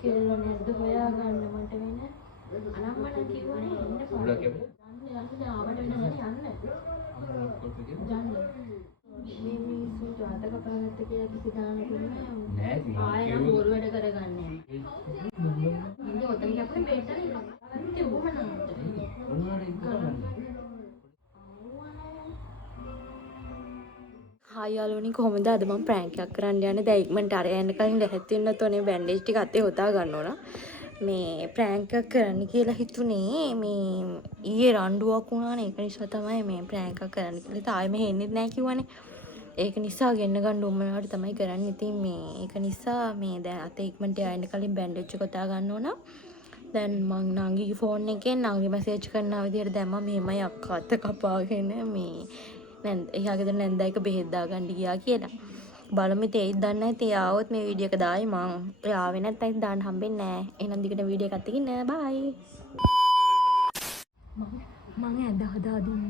කෙල්ලෝ නැද්ද හොයාගන්න මට වෙන අනම්මන කිව්වනේ එන්න පාඩ යන්න ආවට වෙන දැන් යන්න මේ මිනිස්සු ජාතක පාගත්ත කියලා කිසි ගානක් නෑ ආයෙ නම් බොරු වැඩ කරගන්නේ ඉතින් ඔතන අපේ බේට්ටනේ ඉතින් ඔබම නෝට හායි යාළුවනි කොහොමද අද මම ප්‍රෑන්ක් එකක් කරන්න යන්නේ දැන් ඉක්මනට අර යන්න කලින් ලැහැත් වෙන්නත් ඕනේ බෑන්ඩේජ් ටික අතේ හොදා ගන්න ඕන මේ ප්‍රෑන්ක් එකක් කරන්න කියලා හිතුනේ මේ ඊයේ රණ්ඩුවක් වුණානේ ඒක නිසා තමයි මේ ප්‍රෑන්ක් එකක් කරන්න කියලා තායි මෙහෙ එන්නෙත් නැහැ කිව්වනේ ඒක නිසා ගෙන්න ගන්න උඹනවට තමයි කරන්නේ ඉතින් මේ ඒක නිසා මේ දැන් අතේ ඉක්මනට යන්න කලින් බෑන්ඩේජ් එක හොදා ගන්න ඕන දැන් මං නංගිගේ ෆෝන් එකෙන් නංගි මැසේජ් කරනවා විදියට දැම්මා මෙහෙමයි අක්කා අත කපාගෙන මේ එයාගේ දැන් නැන්දා එක බෙහෙත් දාගන්න ගියා කියලා. බලමු ඉතින් ඒත් දන්නේ නැහැ. ඉතින් ආවොත් මේ වීඩියෝ එක දායි මං. ඒ ආවේ නැත්නම් දාන්න හම්බෙන්නේ නැහැ. එහෙනම් දිගට වීඩියෝ එකක් අතකින් නෑ. බයි. මං ඇද හදා දෙන්න.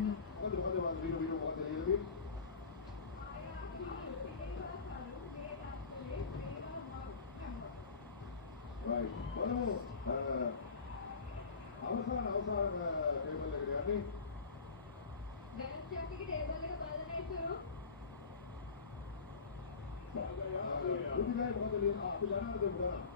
අවසාන ටේබල් එකට යන්නේ දැන් ටික ටේබල් එක බලන්න ඉස්සරෝ බුද්ධිගය මොකද ලියන අපි ගන්නද දෙන්න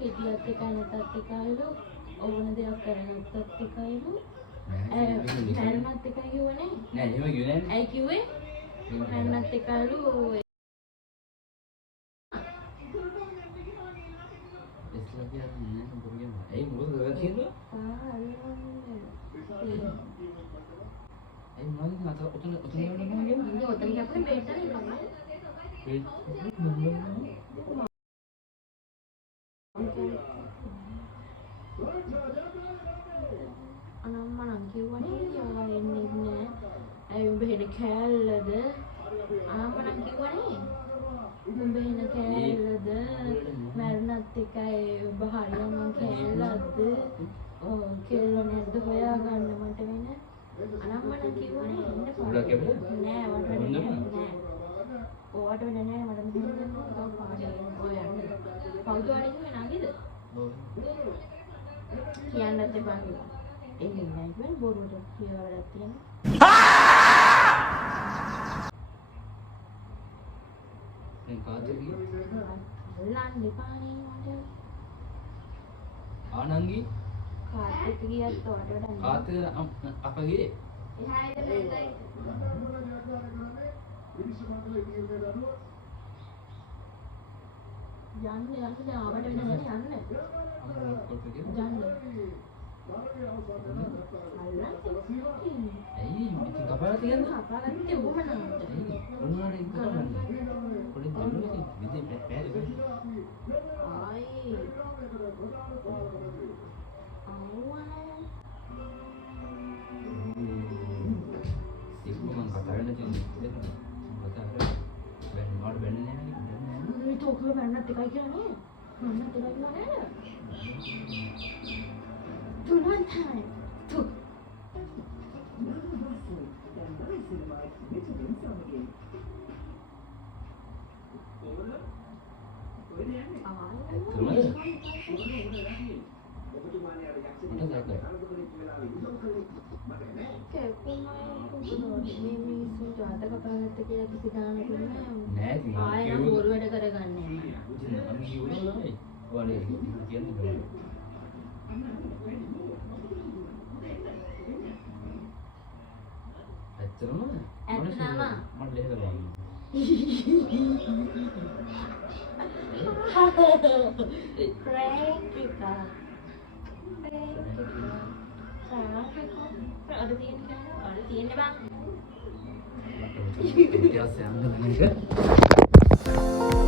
හිටියත් එකයි නැතත් එකයිලු ඕන දෙයක් කරගත්තත් එකයිලු මැරුණත් එකයි කිව්වනේ නෑ එහෙම කිව්වේ නෑ ඇයි කිව්වේ මැරුණත් එකයිලු එස්ලා කියන්නේ නෑ මොකද ඇයි මොකද කරලා තියෙන්නේ ඇයි මොනවද අත ඔතන යන්නේ ඔතන අපේ බේට්ටනේ අනම්මනම් කිව්වනේ යා එන්නේ නැහැ. ඇයි උඹ හෙන කෑල්ලද? අනම්මනම් කිව්වනේ. උඹ හෙන කෑල්ලද? මැරුණත් එකයි උඹ හරියම කෑල්ලද? ඔව් කෙල්ලෝ නැද්ද හොයාගන්න මට වෙන. අනම්මනම් කිව්වනේ එන්න පාඩ නෑ වට නෑ. ඔයාට වෙන්නේ නැහැ මට මෙහෙම පාඩේ ඔය යන්නේ. කවුද ආරි කිව්වේ නංගිද? ඔව්. කියන්නත් එපා කිව්වා. එන්නේ නැහැ කියන්නේ බොරුවට කියලා වැඩක් තියෙනවා. මේ කාටද කිව්වේ? ලන් දෙපානේ මට. ආනංගි කාටද ගියත් ඔයාට වැඩක් කාටද අප ගියේ? එහා ඉඳලා එන්නයි. යන්න ආවට වෙන දැන් යන්න. ඇයි ඉතින් කපාලා තියන්නේ? කපාගත්තේ ඔබම නෝට. මොනවාරි කපාන්නේ? පොඩි දෙන්නෙක් විදේ බෑරේ. ආයි. ආවනේ. ඒක මම කතා කරන්න තියෙන්නේ. කතා කරලා වෙන මාඩ වෙන්නේ නැහැ නේ. මේ තෝකල බැන්නත් එකයි කියන්නේ. මන්නත් එකයි කියන්නේ. තුනන් තමයි. තුක්. ජාතක පාගත්ත කියලා කිසි ගානක් නෑ ආයෙ නම් බොරු වැඩ කරගන්නේ මම කිව්වනේ ඔයාලේ කියන්නේ ඇත්තම ඇත්තම මට ලෙහෙද බලන්න prank එක. prank එක. අද තියෙන්නේ බං. ඊට පස්සේ යන්න දැන් එක